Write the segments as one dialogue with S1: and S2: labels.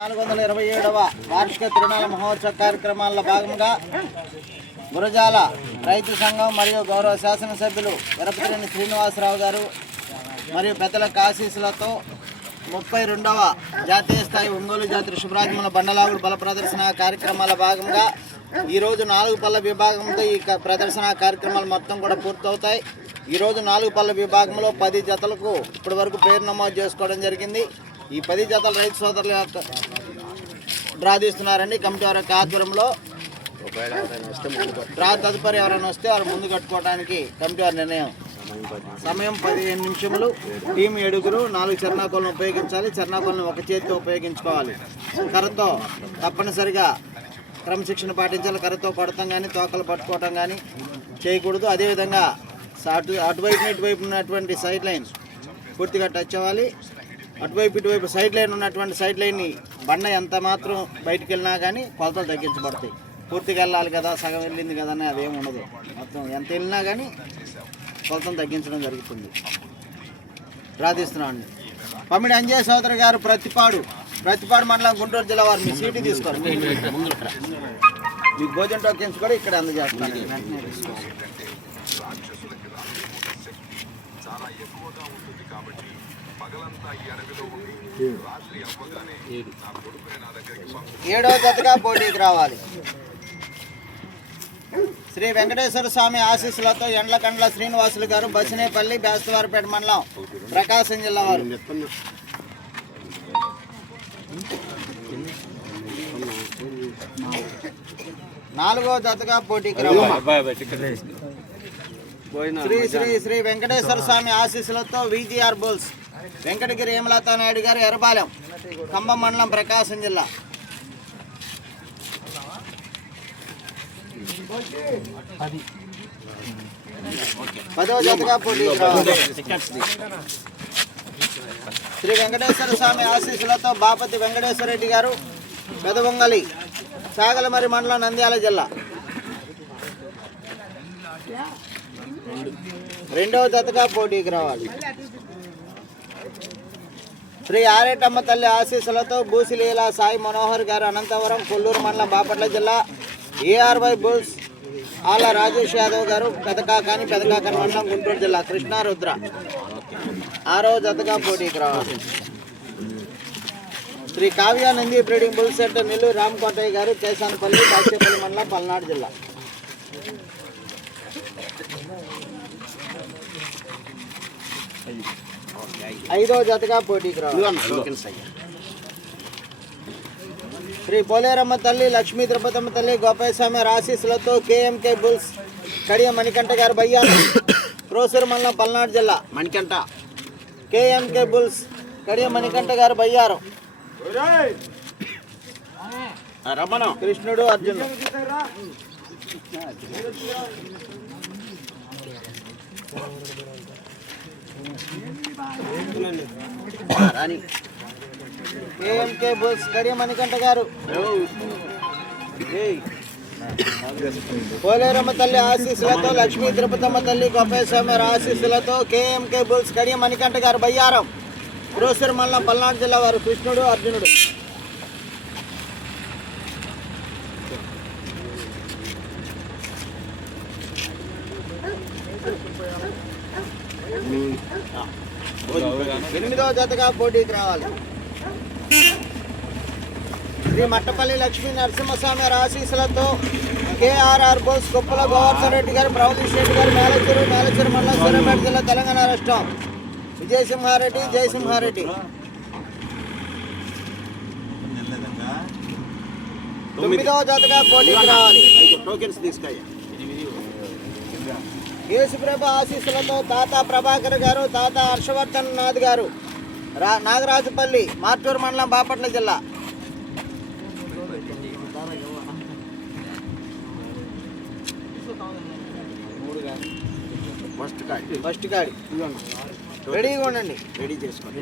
S1: నాలుగు వందల ఇరవై ఏడవ వార్షిక తిరునాళ మహోత్సవ కార్యక్రమాల్లో భాగంగా గురజాల రైతు సంఘం మరియు గౌరవ శాసనసభ్యులు ఎరపతిరేని శ్రీనివాసరావు గారు మరియు పెద్దల కాశీసులతో ముప్పై రెండవ జాతీయ స్థాయి ఒంగోలు జాతర శుభరాజముల బండలాగుడు బల ప్రదర్శన కార్యక్రమాల భాగంగా ఈరోజు నాలుగు పళ్ళ విభాగంతో ఈ క- ప్రదర్శన కార్యక్రమాలు మొత్తం కూడా పూర్తవుతాయి. ఈరోజు నాలుగు పళ్ళ విభాగంలో పది జతలకు ఇప్పటి వరకు పేరు నమోదు చేసుకోవడం జరిగింది. ఈ పది జతల రైతు సోదరుల యొక్క డ్రా తీస్తున్నారండి. కమిటీ వారి యొక్క ఆధ్వర్యంలో డ్రా తదుపరి ఎవరైనా వస్తే వారు ముందు కట్టుకోవడానికి కమిటీ వారి నిర్ణయం. సమయం పదిహేను నిమిషములు. టీం ఏడుగురు నాలుగు చర్నాకోలను ఉపయోగించాలి. చర్నాకోలను ఒక చేతితో ఉపయోగించుకోవాలి. కర్రతో తప్పనిసరిగా క్రమశిక్షణ పాటించాలి. కర్రతో కొడతాం కానీ తోకలు పట్టుకోవటం కానీ చేయకూడదు. అదేవిధంగా అటు అటువైపు ఇటువైపు ఉన్నటువంటి సైడ్ లైన్ పూర్తిగా టచ్ అవ్వాలి. అటువైపు ఇటువైపు సైడ్ లైన్ ఉన్నటువంటి సైడ్ లైన్ని బండ ఎంత మాత్రం బయటికి వెళ్ళినా కానీ కొలతలు తగ్గించబడతాయి. పూర్తిగా వెళ్ళాలి కదా సగం వెళ్ళింది కదా అని అదేం ఉండదు. మొత్తం ఎంత వెళ్ళినా కానీ కొలతను తగ్గించడం జరుగుతుంది. ప్రార్థిస్తున్నాం అండి పమ్మిడి అంజయ్ సోదరి గారు ప్రతిపాడు ప్రతిపాడు మండలం గుంటూరు జిల్లా వారు మీ సీటు తీసుకోరు. మీ భోజన టోకెన్స్ కూడా ఇక్కడ అందజేస్తున్నారు వెంటనే ఏడో ఏడవ జతగా పోటీకి రావాలి. శ్రీ వెంకటేశ్వర స్వామి ఆశీస్సులతో ఎండ్లకండ్ల శ్రీనివాసులు గారు బసినేపల్లి బేస్తవారిపేట మండలం ప్రకాశం జిల్లా వారు. నాలుగో జతగా పోటీకి రావాలి. శ్రీ శ్రీ శ్రీ వెంకటేశ్వర స్వామి ఆశీస్సులతో విజిఆర్ బుల్స్. వెంకటగిరి హేమలతా నాయుడు గారు ఎర్రపాలెం ఖమ్మం మండలం ప్రకాశం జిల్లా. పదో జతగా పోటీ రావాలి. శ్రీ వెంకటేశ్వర స్వామి ఆశీస్సులతో బాపతి వెంకటేశ్వర రెడ్డి గారు పెదబొంగలి సాగలమరి మండలం నంద్యాల జిల్లా. రెండవ జతగా పోటీకి రావాలి. శ్రీ ఆరేటమ్మ తల్లి ఆశీస్సులతో భూసిలీల సాయి మనోహర్ గారు అనంతవరం కొల్లూరు మండలం బాపట్ల జిల్లా. ఏఆర్వై బుల్స్ ఆళ్ళ రాజేష్ యాదవ్ గారు పెదకాకాని పెదకాకాని మండలం గుంటూరు జిల్లా కృష్ణారుద్ర. ఆరో జతగా పోటీకి రావాలి. Sri Kavya Nandi breeding bull centre Nellore Ramakotaiah garu Kesanapalli Dachepalli మండలం పల్నాడు జిల్లా. ఐదో జతగా పోటీకి రావాలి. శ్రీ పోలేరమ్మ తల్లి లక్ష్మీ తిరుపతమ్మ తల్లి గోపాయ స్వామి ఆశీస్సులతో కేఎంకే బుల్స్ కడియ మణికంఠ గారు బయ్యా క్రోసూరు మండలం పల్నాడు జిల్లా.
S2: Manikanta
S1: KMK bulls Kadiya Manikanta garu Bayyaram.
S2: రమ్మను
S1: కృష్ణుడు అర్జునుడు.
S2: రాని
S1: కేఎంకే బుల్స్ కడియ మణికంఠ గారు. పోలేరమ్మ తల్లి ఆశీస్సులతో లక్ష్మీ తిరుపతమ్మ తల్లి గొప్పేశ్వర ఆశీస్సులతో కేఎంకే బుల్స్ కడియ మణికంఠ గారు బయ్యారం. క్రోసర్ మల్లం పల్నాడు జిల్లా వారు కృష్ణుడు అర్జునుడు. ఎనిమిదవ జతగా పోటీకి రావాలి. శ్రీ మట్టపల్లి లక్ష్మీ నరసింహస్వామి ఆశీస్సులతో కేఆర్ఆర్ బోస్ గొప్పల గోవర్ధన్ రెడ్డి గారు ప్రవదీష్ రెడ్డి గారు మేలచూరు మేలచూరు మండలం సూర్యాపేట జిల్లా తెలంగాణ రాష్ట్రం. విజయసింహారెడ్డి జయసింహారెడ్డి తొమ్మిదవ జాతగా పోటీకి రావాలి.
S2: ఐదు టోకెన్స్ తీసుకాయ
S1: యేసుప్రభ ఆశీస్సులతో తాత ప్రభాకర్ గారు తాత హర్షవర్ధన్ నాథ్ గారు రా నాగరాజుపల్లి మార్టూరు మండలం బాపట్ల జిల్లా.
S2: ఫస్ట్ కార్డ్
S1: ఫస్ట్ గాడి రెడీగా ఉండండి.
S2: రెడీ చేసుకోండి.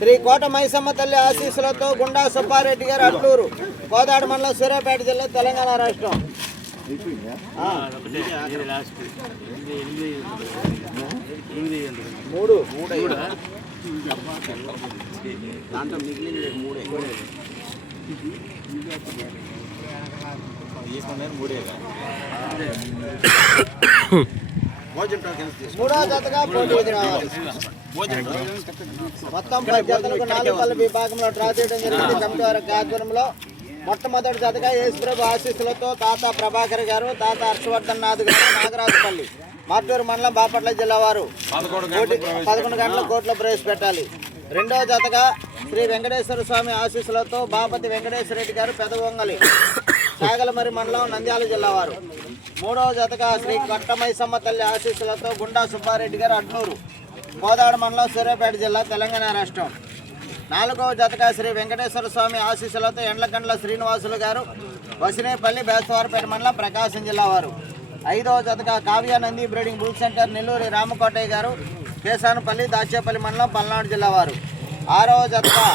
S1: శ్రీ కోట మైసమ్మ తల్లి ఆశీస్సులతో గుండా సుబ్బారెడ్డి గారు అట్లూరు కోదాడు మండలం సూర్యాపేట జిల్లా తెలంగాణ రాష్ట్రం. మూడు.
S2: మూడు దాంట్లో మిగిలింది మూడే. భోజన టోకెన్స్ తీసుకో.
S1: మూడో జతగా పోటీకి రావాలి. మొత్తం పది జతలకు నాలుగు పళ్ళ విభాగంలో డ్రా చేయడం జరిగింది. కమిటీ వారి ఆధ్వర్యంలో మొట్టమొదటి జతగా యేసుప్రభు ఆశీస్సులతో తాత ప్రభాకర్ గారు తాత హర్షవర్ధన్ నాథ్ గారు నాగరాజుపల్లి మార్టూరు మండలం బాపట్ల జిల్లా వారు. పదకొండు గంటల కోట్ల ప్రవేశపెట్టాలి. రెండవ జతగా శ్రీ వెంకటేశ్వర స్వామి ఆశీస్సులతో బాపతి వెంకటేశ్వర రెడ్డి గారు పెదవొంగలి సాగలమరి మండలం నంద్యాల జిల్లా వారు. మూడవ జతగా శ్రీ కట్టమైసమ్మ తల్లి ఆశీస్సులతో గుండా సుబ్బారెడ్డి గారు అడ్నూరు కోదాడ మండలం సూర్యాపేట జిల్లా తెలంగాణ రాష్ట్రం. నాలుగవ జతగా శ్రీ వెంకటేశ్వర స్వామి ఆశీస్సులతో ఎండ్లకండ్ల శ్రీనివాసులు గారు వసినేపల్లి బేస్తవారపేట మండలం ప్రకాశం జిల్లా వారు. ఐదవ జతగా Kavya Nandi breeding bull centre Nellore Ramakotaiah garu Kesanapalli Dachepalli మండలం పల్నాడు జిల్లా వారు. ఆరవ జతగా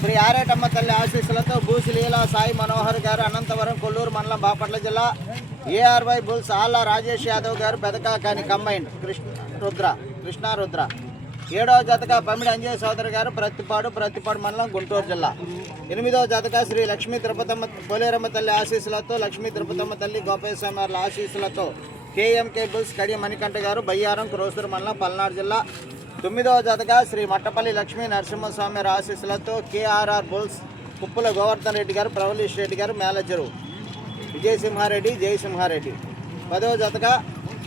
S1: శ్రీ ఆరేటమ్మ తల్లి ఆశీస్సులతో బూసి సాయి మనోహర్ గారు అనంతవరం కొల్లూరు మండలం బాపట్ల జిల్లా. ఏఆర్వై బుల్స్ ఆల్లా రాజేష్ యాదవ్ గారు పెదకాకాని కంబైన్ కృష్ణ రుద్ర కృష్ణా రుద్ర ఏడవ జతగా పమిడి అంజయ్ సోదరి గారు ప్రతిపాడు ప్రతిపాడు మండలం గుంటూరు జిల్లా. ఎనిమిదవ జతగా శ్రీ లక్ష్మీ తిరుపతమ్మ పోలేరమ్మ తల్లి ఆశీస్సులతో లక్ష్మీ తిరుపతమ్మ తల్లి గోపయ్య స్వామి వార్ల ఆశీస్సులతో కేఎం బుల్స్ కడియ మణికంఠ గారు బయ్యారం క్రోసూరు మండలం పల్నాడు జిల్లా. తొమ్మిదవ జతగా శ్రీ మట్టపల్లి లక్ష్మీ నరసింహస్వామి వారి ఆశీస్సులతో కేఆర్ఆర్ బుల్స్ కుప్పుల గోవర్ధన్ రెడ్డి గారు ప్రవలీష్ రెడ్డి గారు మేనేజరు విజయసింహారెడ్డి జయసింహారెడ్డి. పదవ జతగా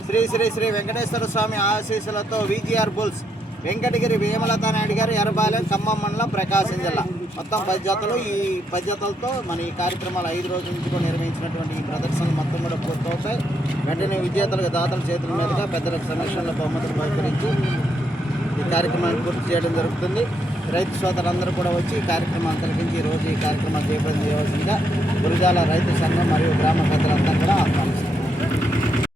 S1: శ్రీ శ్రీ శ్రీ వెంకటేశ్వర స్వామి ఆశీస్సులతో విజిఆర్ బుల్స్ వెంకటగిరి వేమలత నాయుడు గారు ఎర్రబాలెం ఖమ్మం మండలం ప్రకాశం జిల్లా. మొత్తం పది జతలు ఈ పది జతలతో మన ఈ కార్యక్రమాలు ఐదు రోజుల నుంచి కూడా నిర్వహించినటువంటి ఈ ప్రదర్శనలు మొత్తం కూడా పూర్తవుతాయి. వెంటనే విజేతలకు దాతల చేతుల మీదుగా పెద్దల సమక్షంలో బహుమతులు బహుకరించి ఈ కార్యక్రమాన్ని పూర్తి చేయడం జరుగుతుంది. రైతు సోదరులందరూ కూడా వచ్చి ఈ కార్యక్రమాన్ని తిలకించి ఈరోజు రోజు ఈ కార్యక్రమాన్ని చేపట్టడం చేయవలసిందిగా గురిజాల రైతు సంఘం మరియు గ్రామ పెద్దలందరూ